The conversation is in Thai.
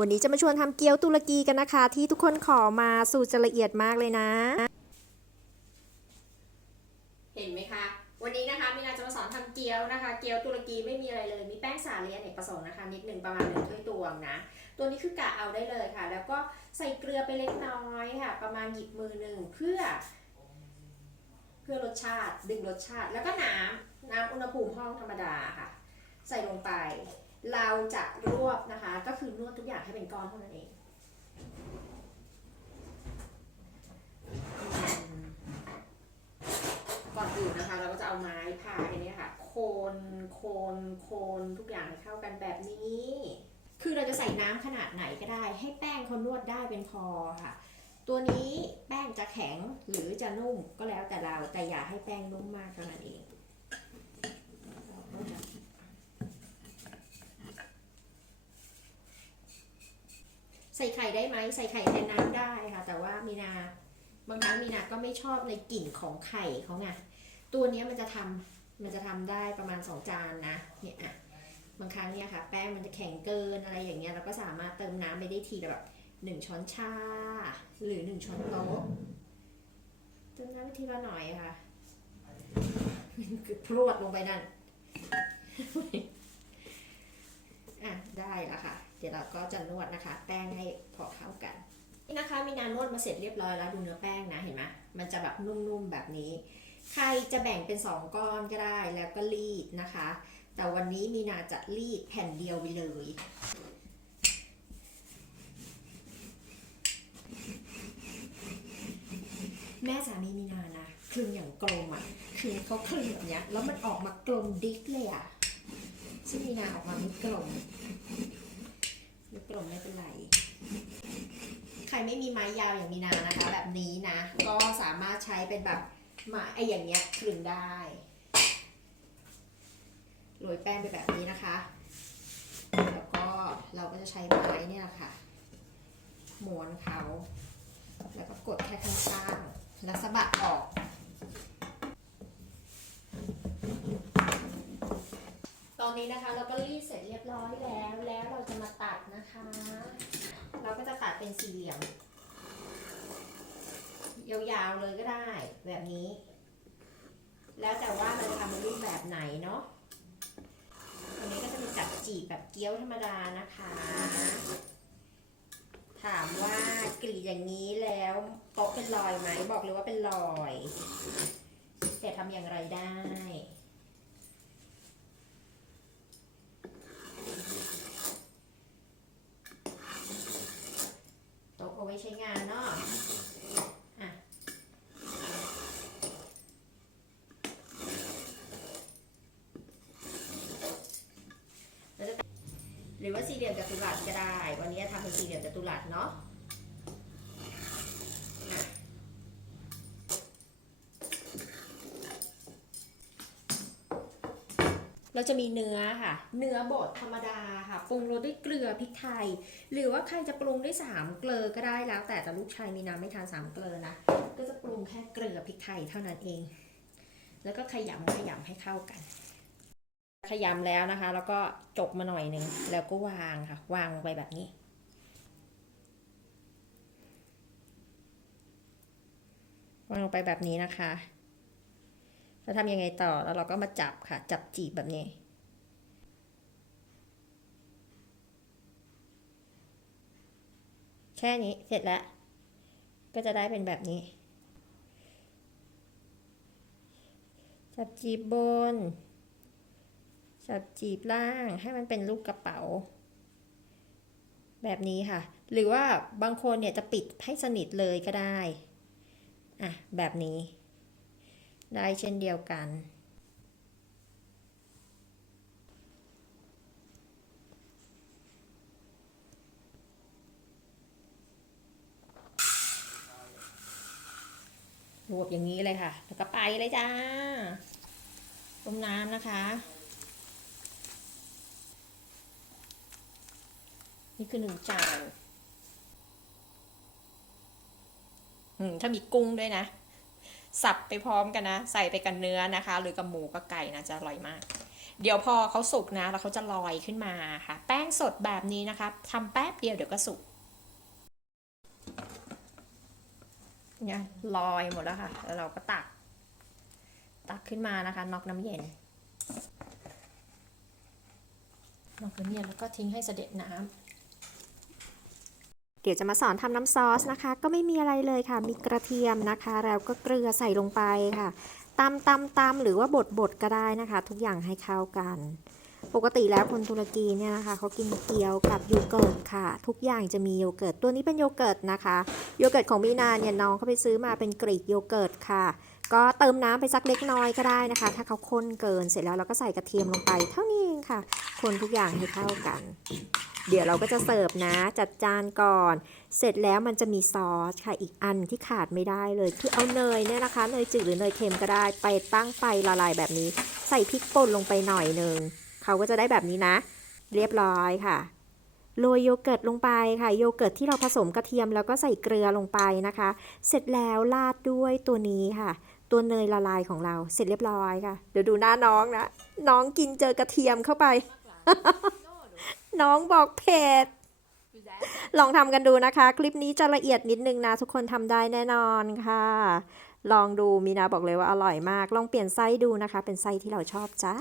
วันนี้จะมาชวนทำเกี๊ยวตุรกีกันนะคะ ที่ทุกคนขอมาสูตรจะละเอียดมากเลยนะ เห็นไหมคะ วันนี้นะคะมีนาจะมาสอนทำเกี๊ยวนะคะ เกี๊ยวตุรกีไม่มีอะไรเลย มีแป้งสาลีอเนกประสงค์นะคะ นิดหนึ่งประมาณหนึ่งถ้วยตวงนะ ตัวนี้คือกะเอาได้เลยค่ะ แล้วก็ใส่เกลือไปเล็กน้อยค่ะ ประมาณหยิบมือหนึ่งเพื่อ เพื่อรสชาติดึงรสชาติ แล้วก็น้ำน้ำอุณหภูมิห้องธรรมดาค่ะ ใส่ลงไป เราจะรวบนะคะ ก็คือนวดทุกอย่างให้เป็นก้อนเท่านั้นเอง ก่อนอื่นนะคะ เราก็จะเอาไม้พายเนี่ยค่ะ โคนโคนโคนทุกอย่างให้เข้ากันแบบนี้ คือเราจะใส่น้ำขนาดไหนก็ได้ ให้แป้งเขานวดได้เป็นพอค่ะ ตัวนี้แป้งจะแข็งหรือจะนุ่มก็แล้วแต่เราแต่อย่าให้แป้งนุ่มมากเท่านั้นเองเราก็จะ ใส่ไข่ได้ไหมใส่ไข่แทนน้ำได้ค่ะ แต่ว่ามีนาบางครั้งมีนาก็ไม่ชอบในกลิ่นของไข่เขาไงตัวนี้มันจะทำมันจะทำได้ประมาณสองจานนะเนี่ยอะบางครั้งเนี่ยค่ะ แป้งมันจะแข็งเกินอะไรอย่างเงี้ยเราก็สามารถเติมน้ำไปได้ทีละแบบหนึ่งช้อนชา หรือหนึ่งช้อนโต๊ะเติมน้ำไปทีละหน่อยค่ะคือพรวดลงไปนั่นอะได้แล้วค่ะ เดี๋ยวเราก็จะนวดนะคะ แป้งให้พอเข้ากัน นี่นะคะมีนานวดมาเสร็จเรียบร้อยแล้วดูเนื้อแป้งนะเห็นไหมมันจะแบบนุ่มๆแบบนี้ ใครจะแบ่งเป็นสองก้อนก็ได้แล้วก็รีดนะคะ แต่วันนี้มีนาจะรีดแผ่นเดียวไปเลยแม่สามีมีนานะคลึงอย่างกลมอะคือเขาคลึงแบบเนี้ยแล้วมันออกมากลมดิ๊กเลยอะซึ่งมีนาออกมาไม่กลม ไม่กลมไม่เป็นไร ใครไม่มีไม้ยาวอย่างมีนานะคะ แบบนี้นะ ก็สามารถใช้เป็นแบบไม้ไอ้อย่างเงี้ยคลึงได้โรยแป้งไปแบบนี้นะคะ แล้วก็เราก็จะใช้ไม้เนี่ยแหละค่ะม้วนเขา แล้วก็กดแค่ข้างๆแล้วสะบัดออก อนนี้นะคะ เราก็รีดเสร็จเรียบร้อยแล้ว แล้วเราจะมาตัดนะคะ เราก็จะตัดเป็นสี่เหลี่ยม ยาวๆเลยก็ได้แบบนี้ แล้วแต่ว่าเราจะทำรูปแบบไหนเนาะอันนี้ก็จะมีจับจีบแบบเกี๊ยวธรรมดานะคะ ถามว่ากรีดอย่างนี้แล้วโต๊ะเป็นรอยไหมบอกเลยว่าเป็นรอย แต่ทำอย่างไรได้ โต๊ะเอาไว้ ใช้งานเนาะอะหรือว่าสี่เหลี่ยมจัตุรัสก็ได้ วันนี้ทำเป็นสี่เหลี่ยมจัตุรัสเนาะ เราจะมีเนื้อค่ะ เนื้อบดธรรมดาค่ะปรุงรสด้วยเกลือพริกไทย หรือว่าใครจะปรุงด้วยสามเกลือก็ได้แล้ว แต่แต่ลูกชายมีน้ำไม่ทานสามเกลือนะก็จะปรุงแค่เกลือพริกไทยเท่านั้นเอง แล้วก็ขยำขยำให้เข้ากัน ขยำแล้วนะคะ แล้วก็จบมาหน่อยหนึ่งแล้วก็วางค่ะ วางลงไปแบบนี้วางลงไปแบบนี้นะคะ แล้วทำยังไงต่อแล้วเราก็มาจับค่ะ จับจีบแบบนี้ แค่นี้เสร็จแล้ว ก็จะได้เป็นแบบนี้ จับจีบบน จับจีบล่างให้มันเป็นรูปกระเป๋า แบบนี้ค่ะ หรือว่าบางคนเนี่ยจะปิดให้สนิทเลยก็ได้ อะ แบบนี้ ได้เช่นเดียวกัน รวบอย่างนี้เลยค่ะ แล้วก็ไปเลยจ้าต้มน้ำนะคะนี่คือหนึ่งจานอืมถ้ามีกุ้งด้วยนะ สับไปพร้อมกันนะ ใส่ไปกับเนื้อนะคะ หรือกับหมูกับไก่นะจะอร่อยมาก เดี๋ยวพอเขาสุกนะแล้วเขาจะลอยขึ้นมาค่ะ แป้งสดแบบนี้นะคะทำแป๊บเดียวเดี๋ยวก็สุกเนี่ยลอยหมดแล้วค่ะ แล้วเราก็ตัก ตักขึ้นมานะคะน็อกน้ำเย็นน็อกน้ำเย็นแล้วก็ทิ้งให้เสด็จน้ำเดี๋ยวจะมาสอนทำน้ำซอสนะคะ ก็ไม่มีอะไรเลยค่ะ มีกระเทียมนะคะ แล้วก็เกลือใส่ลงไปค่ะตำตำตำหรือว่าบดบดก็ได้นะคะ ทุกอย่างให้เข้ากัน ปกติแล้วคนตุรกีเนี่ยนะคะเขากินเกี๊ยวกับโยเกิร์ตค่ะ ทุกอย่างจะมีโยเกิร์ตตัวนี้เป็นโยเกิร์ตนะคะโยเกิร์ตของมีนาเนี่ยน้องเขาไปซื้อมาเป็นกรีกโยเกิร์ตค่ะ ก็เติมน้ำไปสักเล็กน้อยก็ได้นะคะ ถ้าเขาข้นเกินเสร็จแล้วเราก็ใส่กระเทียมลงไป เท่านี้เองค่ะ คนทุกอย่างให้เข้ากัน เดี๋ยวเราก็จะเสิร์ฟนะจัดจานก่อน เสร็จแล้วมันจะมีซอสค่ะอีกอันที่ขาดไม่ได้เลยคือเอาเนยเนี่ยนะคะเนยจืดหรือเนยเค็มก็ได้ไปตั้งไฟละลายแบบนี้ ใส่พริกป่นลงไปหน่อยหนึ่งเขาก็จะได้แบบนี้นะ เรียบร้อยค่ะโรยโยเกิร์ตลงไปค่ะ โยเกิร์ตที่เราผสมกระเทียมแล้วก็ใส่เกลือลงไปนะคะ เสร็จแล้วราดด้วยตัวนี้ค่ะ ตัวเนยละลายของเราเสร็จเรียบร้อยค่ะ เดี๋ยวดูหน้าน้องนะ น้องกินเจอกระเทียมเข้าไป น้องบอกเผ็ดลองทำกันดูนะคะ คลิปนี้จะละเอียดนิดนึงนะ ทุกคนทำได้แน่นอนค่ะ ลองดูมีนาบอกเลยว่าอร่อยมาก ลองเปลี่ยนไส้ดูนะคะ เป็นไส้ที่เราชอบจ้า